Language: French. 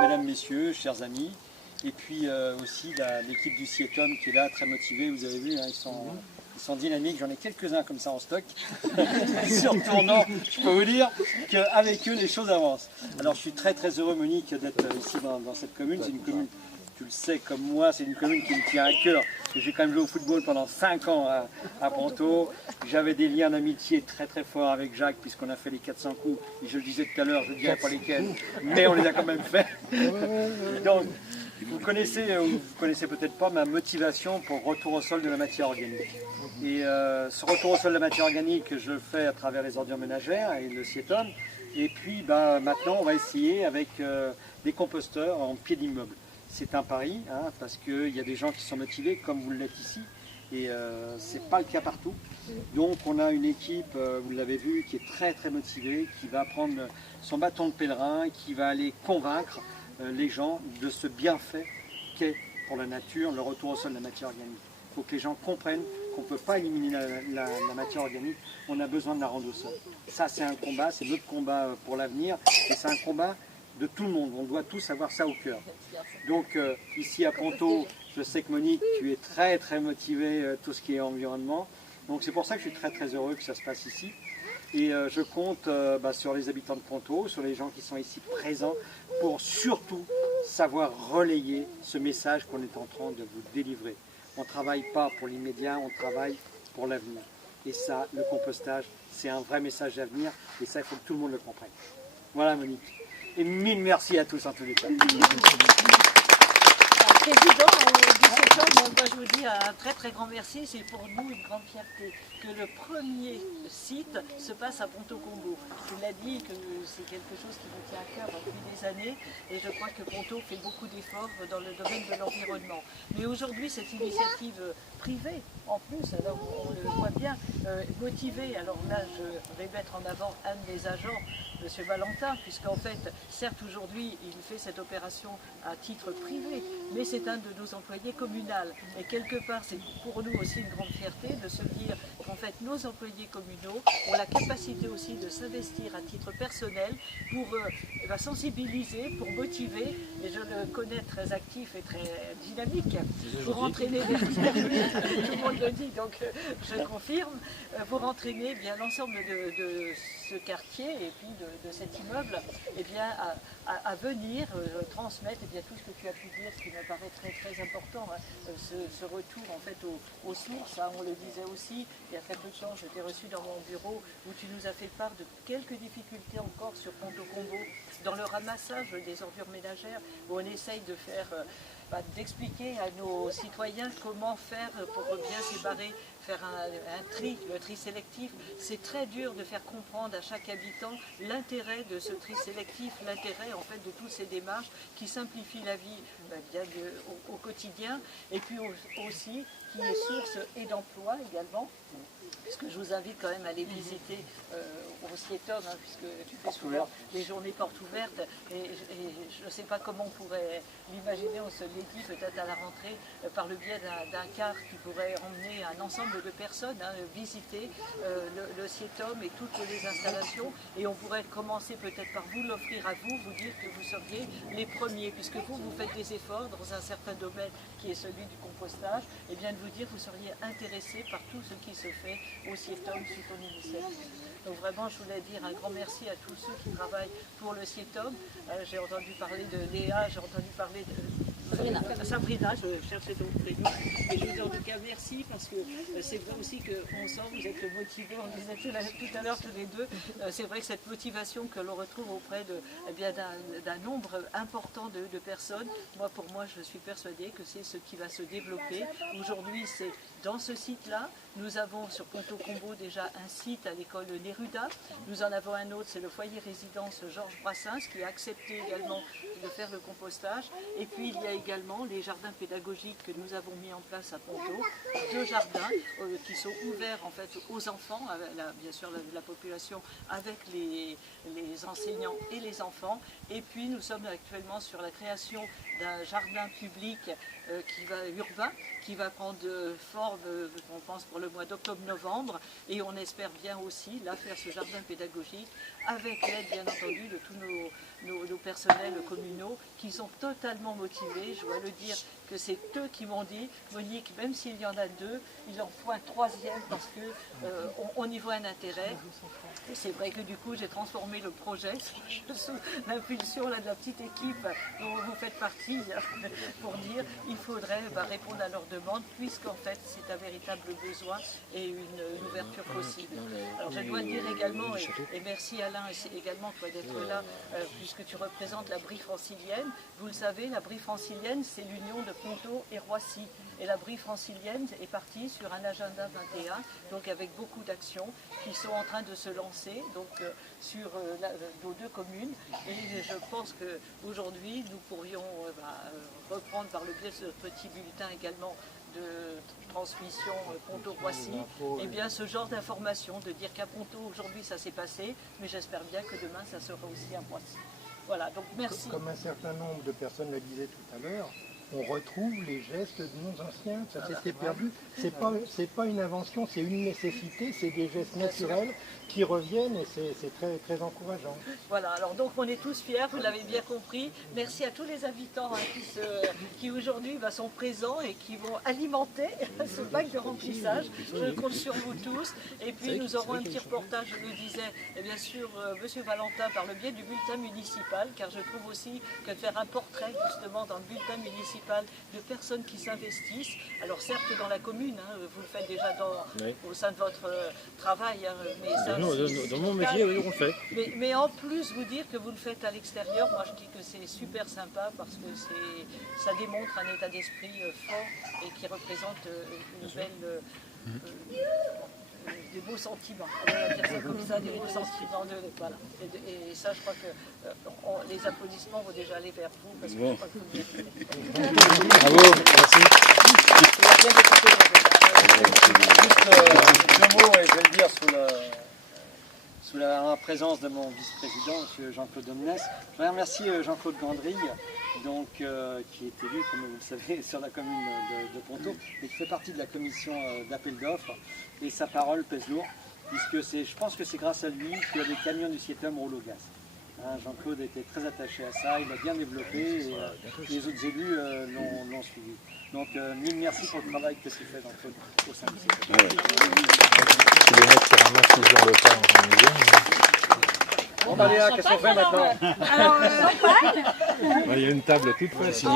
mesdames, messieurs, chers amis. Et puis aussi l'équipe du Sietom qui est là, très motivée. Vous avez vu, hein, ils sont dynamiques. J'en ai quelques-uns comme ça en stock. Sur le tournant, je peux vous dire qu'avec eux, les choses avancent. Alors je suis très très heureux, Monique, d'être ici dans cette commune. C'est une commune, tu le sais comme moi, c'est une commune qui me tient à cœur. Parce que j'ai quand même joué au football pendant 5 ans à Ponto. J'avais des liens d'amitié très très forts avec Jacques, puisqu'on a fait les 400 coups. Et je le disais tout à l'heure, je ne dirais pas lesquels, mais on les a quand même fait. Donc, vous connaissez ou vous ne connaissez peut-être pas ma motivation pour retour au sol de la matière organique. Et ce retour au sol de la matière organique, je le fais à travers les ordures ménagères et le Sietom. Et puis maintenant, on va essayer avec des composteurs en pied d'immeuble. C'est un pari, hein, parce qu'il y a des gens qui sont motivés, comme vous l'êtes ici, et ce n'est pas le cas partout. Donc on a une équipe, vous l'avez vu, qui est très très motivée, qui va prendre son bâton de pèlerin, qui va aller convaincre les gens de ce bienfait qu'est pour la nature le retour au sol de la matière organique. Il faut que les gens comprennent qu'on ne peut pas éliminer la matière organique, on a besoin de la rendre au sol. Ça c'est un combat, c'est notre combat pour l'avenir, et c'est un combat de tout le monde, on doit tous avoir ça au cœur. Donc ici à Ponto, je sais que Monique, tu es très très motivée tout ce qui est environnement, donc c'est pour ça que je suis très très heureux que ça se passe ici. Et je compte sur les habitants de Ponto, sur les gens qui sont ici présents, pour surtout savoir relayer ce message qu'on est en train de vous délivrer. On ne travaille pas pour l'immédiat, on travaille pour l'avenir. Et ça, le compostage, c'est un vrai message d'avenir, et ça, il faut que tout le monde le comprenne. Voilà Monique. Et mille merci à tous en tous les cas. Président du Sietom, moi je vous dis un très très grand merci. C'est pour nous une grande fierté que le premier site se passe à Ponto Combo. Tu l'as dit que c'est quelque chose qui nous tient à cœur depuis des années et je crois que Ponto fait beaucoup d'efforts dans le domaine de l'environnement. Mais aujourd'hui cette initiative privée, en plus, alors on le voit bien, motivée. Alors là je vais mettre en avant un des agents, M. Valentin, puisqu'en fait, certes aujourd'hui il fait cette opération à titre privé, mais c'est un de nos employés communaux. Et quelque part, c'est pour nous aussi une grande fierté de se dire qu'en fait, nos employés communaux ont la capacité aussi de s'investir à titre personnel pour sensibiliser, pour motiver, et je le connais très actif et très dynamique, pour entraîner, tout le monde le dit, donc je confirme, pour entraîner bien l'ensemble de ce quartier et puis de cet immeuble eh bien, à venir transmettre eh bien, tout ce que tu as pu dire, ce qui me paraît très très important, hein, ce retour en fait aux sources, hein, on le disait aussi, il y a très peu de temps je t'ai reçu dans mon bureau où tu nous as fait part de quelques difficultés encore sur Ponto Combo, dans le ramassage des ordures ménagères, où on essaye de faire d'expliquer à nos citoyens comment faire pour bien séparer, faire un tri, le tri sélectif. C'est très dur de faire comprendre à chaque habitant l'intérêt de ce tri sélectif, l'intérêt en fait de toutes ces démarches qui simplifient la vie au quotidien et puis aussi qui est source et d'emploi également. Puisque je vous invite quand même à aller visiter au Sietom, hein, puisque tu fais souvent des journées portes ouvertes, et je ne sais pas comment on pourrait l'imaginer, on se l'est dit peut-être à la rentrée, par le biais d'un car qui pourrait emmener un ensemble de personnes visiter le Sietom et toutes les installations, et on pourrait commencer peut-être par vous l'offrir à vous, vous dire que vous seriez les premiers, puisque vous faites des efforts dans un certain domaine qui est celui du compostage, et bien de vous dire que vous seriez intéressé par tout ce qui se fait au Sietom sous ton initiative. Donc vraiment, je voulais dire un grand merci à tous ceux qui travaillent pour le Sietom. J'ai entendu parler de Léa, j'ai entendu parler de Sabrina, je cherchais ton prénom. Et je vous dis en tout cas merci parce que c'est vrai aussi qu'on sent, vous êtes motivés, on disait tout à l'heure tous les deux, c'est vrai que cette motivation que l'on retrouve auprès d'un nombre important de personnes, pour moi je suis persuadée que c'est ce qui va se développer. Aujourd'hui c'est dans ce site-là, nous avons sur Ponto Combo déjà un site à l'école Neruda, nous en avons un autre, c'est le foyer résidence Georges Brassens qui a accepté également de faire le compostage, et puis il y a également les jardins pédagogiques que nous avons mis en place à Ponto, 2 jardins qui sont ouverts en fait aux enfants, bien sûr la population avec les enseignants et les enfants, et puis nous sommes actuellement sur la création d'un jardin public urbain qui va prendre forme transport, on pense pour le mois d'octobre-novembre, et on espère bien aussi là faire ce jardin pédagogique avec l'aide bien entendu de tous nos personnels communaux qui sont totalement motivés. Je dois le dire que c'est eux qui m'ont dit, Monique, même s'il y en a deux, il en faut un troisième parce qu'on y voit un intérêt. Et c'est vrai que du coup j'ai transformé le projet sous l'impulsion de la petite équipe dont vous faites partie pour dire il faudrait répondre à leurs demandes puisqu'en fait c'est un véritable besoin et une ouverture possible. Alors je dois le dire également, et merci Alain également toi d'être là puisque tu représentes la Brie francilienne. Vous le savez, la Brie francilienne c'est l'union de Ponto et Roissy. Et la Brie francilienne est partie sur un agenda 21, donc avec beaucoup d'actions qui sont en train de se lancer donc, sur nos deux communes. Et je pense qu'aujourd'hui, nous pourrions reprendre par le biais de ce petit bulletin également de transmission Ponto-Roissy, et bien ce genre d'information, de dire qu'à Ponto aujourd'hui ça s'est passé, mais j'espère bien que demain ça sera aussi à Roissy. Voilà, donc merci. Comme un certain nombre de personnes le disaient tout à l'heure, on retrouve les gestes de nos anciens, ça s'était perdu. C'est pas une invention, c'est une nécessité, c'est des gestes naturels qui reviennent et c'est très, très encourageant. Voilà, alors donc on est tous fiers, vous l'avez bien compris. Merci à tous les habitants qui aujourd'hui sont présents et qui vont alimenter ce bac de remplissage. Je compte sur vous tous. Et puis nous aurons un petit reportage, je le disais, et bien sûr Monsieur Valentin par le biais du bulletin municipal, car je trouve aussi que de faire un portrait justement dans le bulletin municipal de personnes qui s'investissent, alors certes dans la commune, vous le faites déjà au sein de votre travail, mais ça, dans mon métier, oui, on le fait. Mais en plus, vous dire que vous le faites à l'extérieur, moi je dis que c'est super sympa parce que ça démontre un état d'esprit fort et qui représente une belle... des beaux sentiments, on va dire ça comme ça, des beaux sentiments. Voilà. Et ça, je crois que les applaudissements vont déjà aller vers vous, parce que je crois que vous êtes... Bravo, merci. Juste deux mots, et je vais le dire sous la présence de mon vice-président, M. Jean-Claude Domnès. Je voudrais remercier Jean-Claude Gandry, donc, qui est élu, comme vous le savez, sur la commune de Ponto, et qui fait partie de la commission d'appel d'offres. Et sa parole pèse lourd, puisque je pense que c'est grâce à lui que les camions du Sietum roulent au gaz. Jean-Claude était très attaché à ça, il l'a bien développé et les autres élus l'ont suivi. Donc, mille merci pour le travail que tu fais, Jean-Claude, au sein du Sietum. Tu les mettre sur un massif le pas en milieu. Bon, Maléa, qu'est-ce qu'on fait maintenant? Il y a une table toute facile.